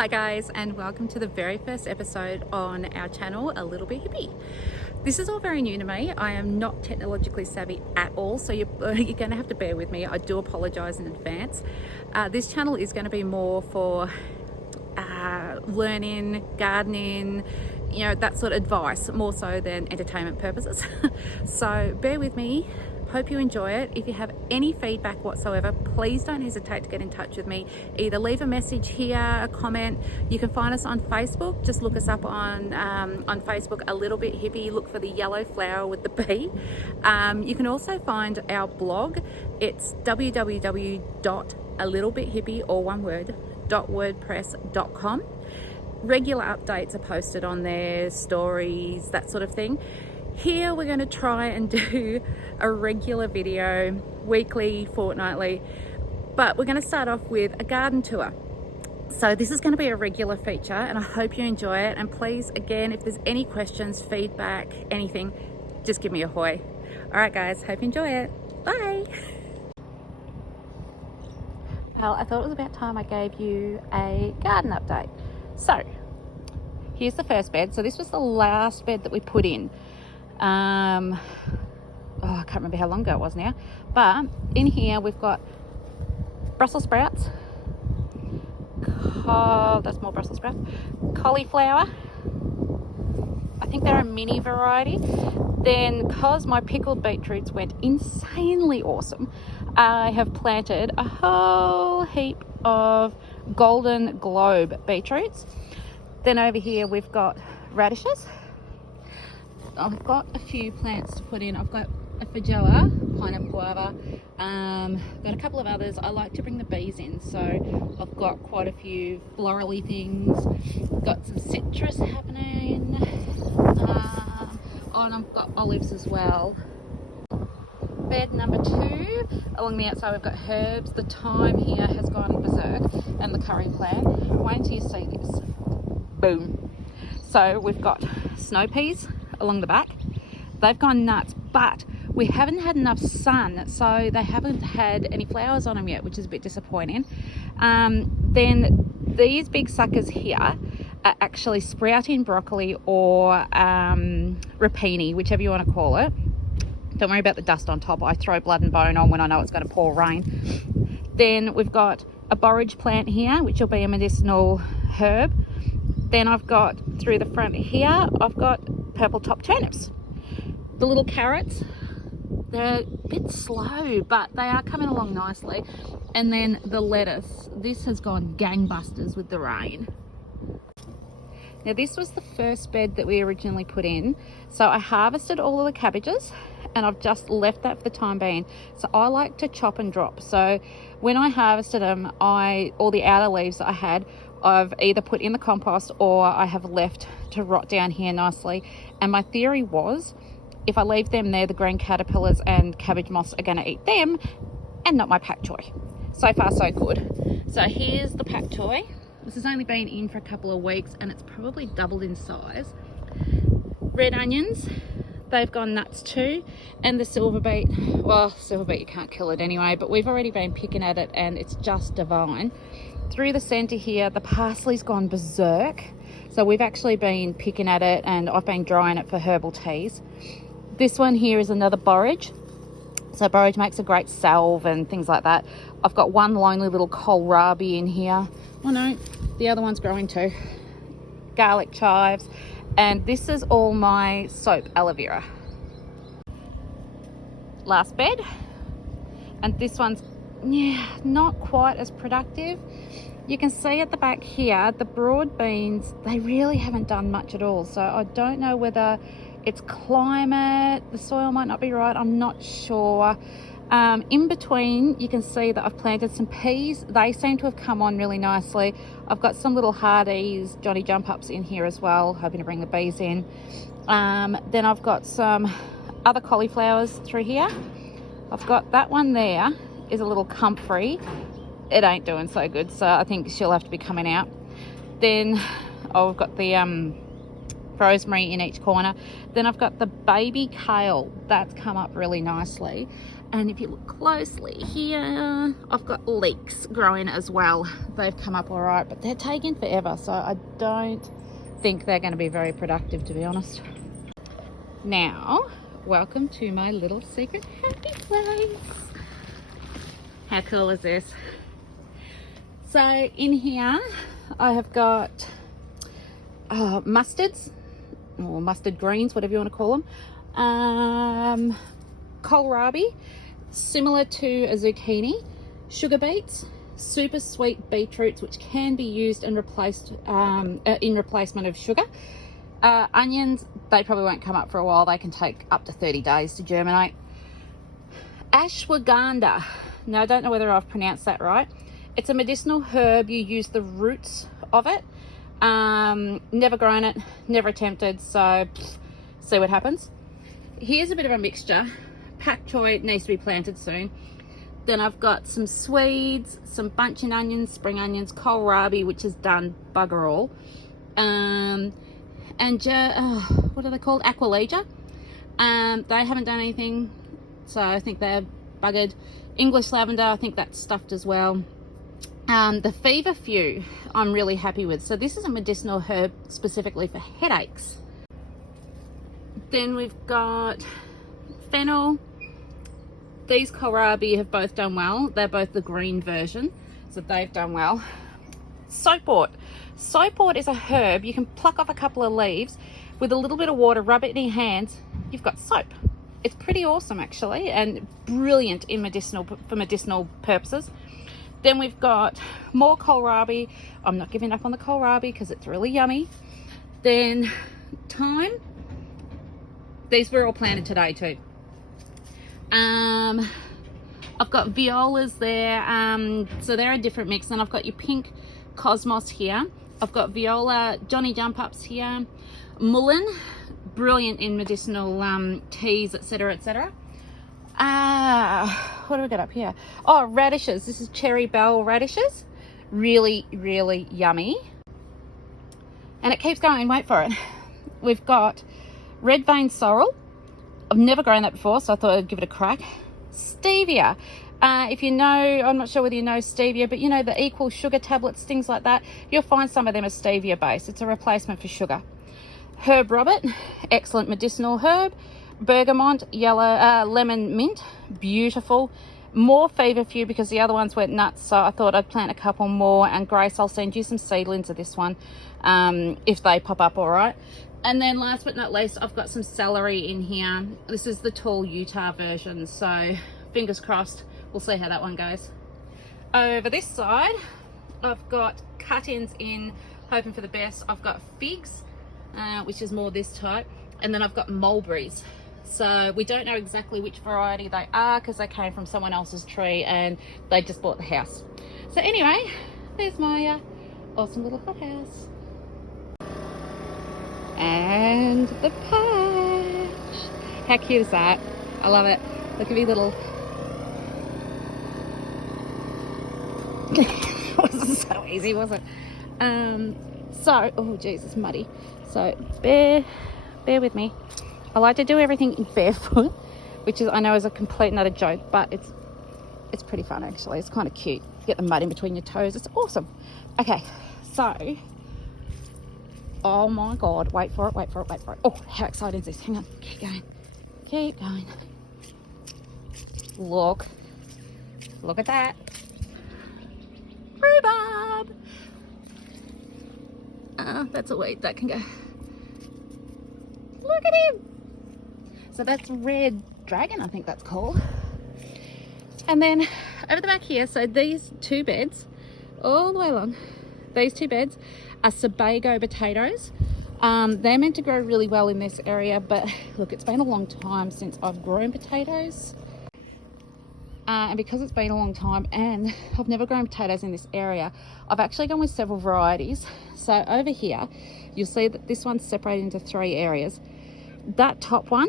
Hi guys, and welcome to the very first episode on our channel, A Little Bit Hippie. This is all very new to me. I am not technologically savvy at all, so you're going to have to bear with me. I do apologize in advance. This channel is going to be more for learning, gardening, you know, that sort of advice, more so than entertainment purposes. So bear with me. Hope you enjoy it. If you have any feedback whatsoever, please don't hesitate to get in touch with me. Either leave a message here, a comment. You can find us on Facebook. Just look us up on Facebook, A Little Bit Hippie. Look for the yellow flower with the B. You can also find our blog. It's www.alittlebithippie, all one word, .wordpress.com. Regular updates are posted on there, stories, that sort of thing. Here we're going to try and do a regular video, weekly, fortnightly, but we're going to start off with a garden tour. So this is going to be a regular feature and I hope you enjoy it. And please, again, if there's any questions, feedback, anything, just give me a hoy. All right guys, hope you enjoy it. Bye. Well, I thought it was about time I gave you a garden update. So here's the first bed. So this was the last bed that we put in. I can't remember how long ago it was now, but in here we've got Brussels sprouts. That's more Brussels sprouts. Cauliflower. I think they're a mini variety. Then, because my pickled beetroots went insanely awesome, I have planted a whole heap of golden globe beetroots. Then over here we've got radishes. I've got a few plants to put in. I've got a feijoa, pineapple guava, got a couple of others. I like to bring the bees in, so I've got quite a few florally things. Got some citrus happening, and I've got olives as well. Bed number 2, along the outside we've got herbs. The thyme here has gone berserk, and the curry plant. Wait until you see this. Boom. So we've got snow peas along the back. They've gone nuts, but we haven't had enough sun, so they haven't had any flowers on them yet, which is a bit disappointing. Then these big suckers here are actually sprouting broccoli or rapini, whichever you want to call it. Don't worry about the dust on top. I throw blood and bone on when I know it's going to pour rain. Then we've got a borage plant here, which will be a medicinal herb. Then I've got, through the front here, I've got purple top turnips. The little carrots, they're a bit slow, but they are coming along nicely. And then the lettuce, this has gone gangbusters with the rain. Now this was the first bed that we originally put in. So I harvested all of the cabbages and I've just left that for the time being. So I like to chop and drop. So when I harvested them, all the outer leaves that I had, I've either put in the compost or I have left to rot down here nicely. And my theory was, if I leave them there, the green caterpillars and cabbage moths are going to eat them and not my pak choi. So far so good. So here's the pak choi. This has only been in for a couple of weeks and it's probably doubled in size. Red onions, they've gone nuts too. And the silver beet, well, silver beet you can't kill it anyway, but we've already been picking at it and it's just divine. Through the center here, the parsley's gone berserk. So we've actually been picking at it and I've been drying it for herbal teas. This one here is another borage. So borage makes a great salve and things like that. I've got one lonely little kohlrabi in here. Oh no, the other one's growing too. Garlic chives. And this is all my soap aloe vera. Last bed. And this one's not quite as productive. You can see at the back here, the broad beans, they really haven't done much at all. So I don't know whether it's climate, the soil might not be right, I'm not sure. In between, you can see that I've planted some peas. They seem to have come on really nicely. I've got some little hardies, Johnny jump ups in here as well, hoping to bring the bees in. Then I've got some other cauliflowers through here. I've got that one there is a little comfrey. It ain't doing so good, so I think she'll have to be coming out. Then I've got the rosemary in each corner. Then I've got the baby kale that's come up really nicely. And if you look closely here, I've got leeks growing as well. They've come up all right, but they're taking forever, so I don't think they're going to be very productive, to be honest. Now, welcome to my little secret happy place. How cool is this? So in here, I have got mustards, or mustard greens, whatever you want to call them. Kohlrabi, similar to a zucchini, sugar beets, super sweet beetroots, which can be used and replaced in replacement of sugar. Onions, they probably won't come up for a while. They can take up to 30 days to germinate. Ashwagandha. Now, I don't know whether I've pronounced that right. It's a medicinal herb. You use the roots of it. Never grown it, never attempted, so see what happens. Here's a bit of a mixture. Pak choy needs to be planted soon. Then I've got some Swedes, some buncheon onions, spring onions, kohlrabi, which is done bugger all, and what are they called? Aquilegia. They haven't done anything, so I think they're buggered. English lavender, I think that's stuffed as well. The feverfew I'm really happy with. So this is a medicinal herb specifically for headaches. Then we've got fennel. These kohlrabi have both done well. They're both the green version, so they've done well. Soapwort. Soapwort is a herb. You can pluck off a couple of leaves with a little bit of water, rub it in your hands, you've got soap. It's pretty awesome actually, and brilliant in for medicinal purposes. Then we've got more kohlrabi. I'm not giving up on the kohlrabi because it's really yummy. Then thyme. These were all planted today too. I've got violas there, so they're a different mix. Then I've got your pink cosmos here. I've got viola, Johnny jump ups here, mullein, brilliant in medicinal teas, etc, etc. What do we got up here? Oh, radishes. This is cherry bell radishes. Really, really yummy. And it keeps going. Wait for it. We've got red vein sorrel. I've never grown that before, so I thought I'd give it a crack. Stevia. If you know, I'm not sure whether you know stevia, but you know the equal sugar tablets, things like that, you'll find some of them are stevia based. It's a replacement for sugar. Herb Robert, excellent medicinal herb. Bergamot, yellow, lemon mint, beautiful. More feverfew because the other ones went nuts, so I thought I'd plant a couple more. And Grace, I'll send you some seedlings of this one if they pop up all right. And then last but not least, I've got some celery in here. This is the tall Utah version, so fingers crossed. We'll see how that one goes. Over this side, I've got cut-ins in, hoping for the best. I've got figs, which is more this type, and then I've got mulberries. So we don't know exactly which variety they are because they came from someone else's tree and they just bought the house. So anyway, there's my awesome little hothouse. And the patch. How cute is that? I love it. Look at me little. It wasn't so easy, was it? Oh geez, it's muddy. So bear with me. I like to do everything barefoot, which is, I know, is a complete and utter joke, but it's pretty fun actually. It's kind of cute. Get the mud in between your toes. It's awesome. Okay, so. Oh my God, wait for it. Oh, how exciting is this? Hang on, keep going. Look at that. Rhubarb. That's a weed, that can go. Look at him. So that's red dragon, I think that's called. And then over the back here, so these two beds, all the way along, these two beds are Sebago potatoes. They're meant to grow really well in this area, but look, it's been a long time since I've grown potatoes. And because it's been a long time and I've never grown potatoes in this area, I've actually gone with several varieties. So over here, you'll see that this one's separated into 3 areas. That top one,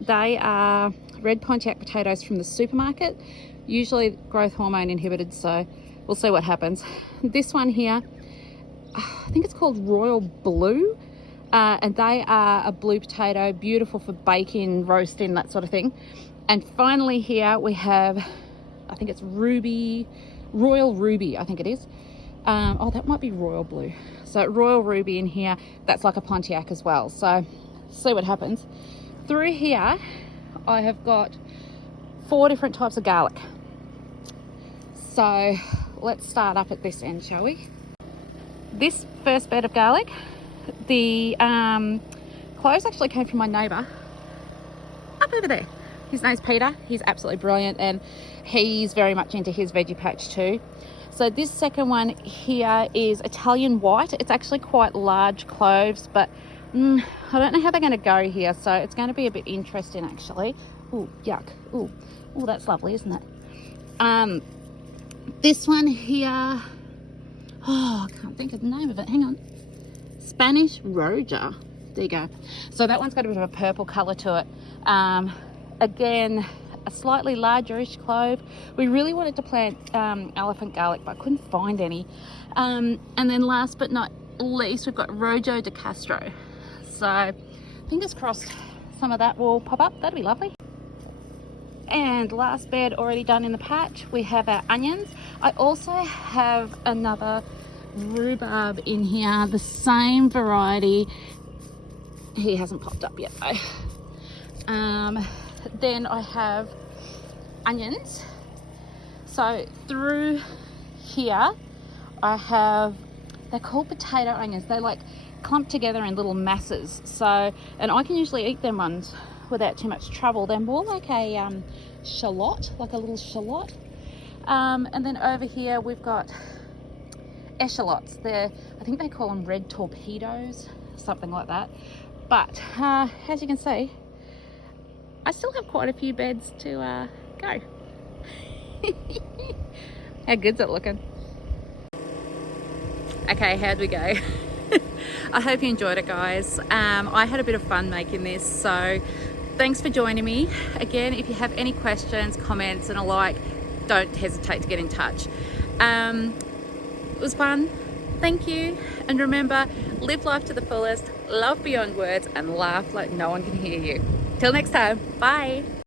they are red Pontiac potatoes from the supermarket, usually growth hormone inhibited, so we'll see what happens. This one here, I think it's called Royal Blue, and they are a blue potato, beautiful for baking, roasting, that sort of thing. And finally here we have, I think it's Royal Ruby, I think it is. Oh, that might be Royal Blue. So Royal Ruby in here, that's like a Pontiac as well. So see what happens. Through here, I have got 4 different types of garlic. So let's start up at this end, shall we? This first bed of garlic, the cloves actually came from my neighbour up over there. His name's Peter. He's absolutely brilliant, and he's very much into his veggie patch too. So this second one here is Italian white. It's actually quite large cloves, but I don't know how they're going to go here, so it's going to be a bit interesting actually. Oh, yuck. Oh, that's lovely, isn't it? This one here, oh, I can't think of the name of it. Hang on. Spanish Roja. There you go. So that one's got a bit of a purple colour to it. Again, a slightly largerish clove. We really wanted to plant elephant garlic, but I couldn't find any. And then last but not least, we've got Rojo de Castro. So fingers crossed some of that will pop up. That'd be lovely. And last bed already done in the patch, we have our onions. I also have another rhubarb in here, the same variety. He hasn't popped up yet though. Then I have onions. So through here I have, they're called potato onions. They like clump together in little masses. So, and I can usually eat them ones without too much trouble. They're more like a shallot, like a little shallot. And then over here we've got echallots. I think they call them red torpedoes, something like that. But as you can see, I still have quite a few beds to go. How good's it looking? Okay, how'd we go? I hope you enjoyed it, guys. I had a bit of fun making this, so thanks for joining me. Again, if you have any questions, comments and a like, don't hesitate to get in touch. It was fun. Thank you. And remember, live life to the fullest, love beyond words, and laugh like no one can hear you. Till next time, bye.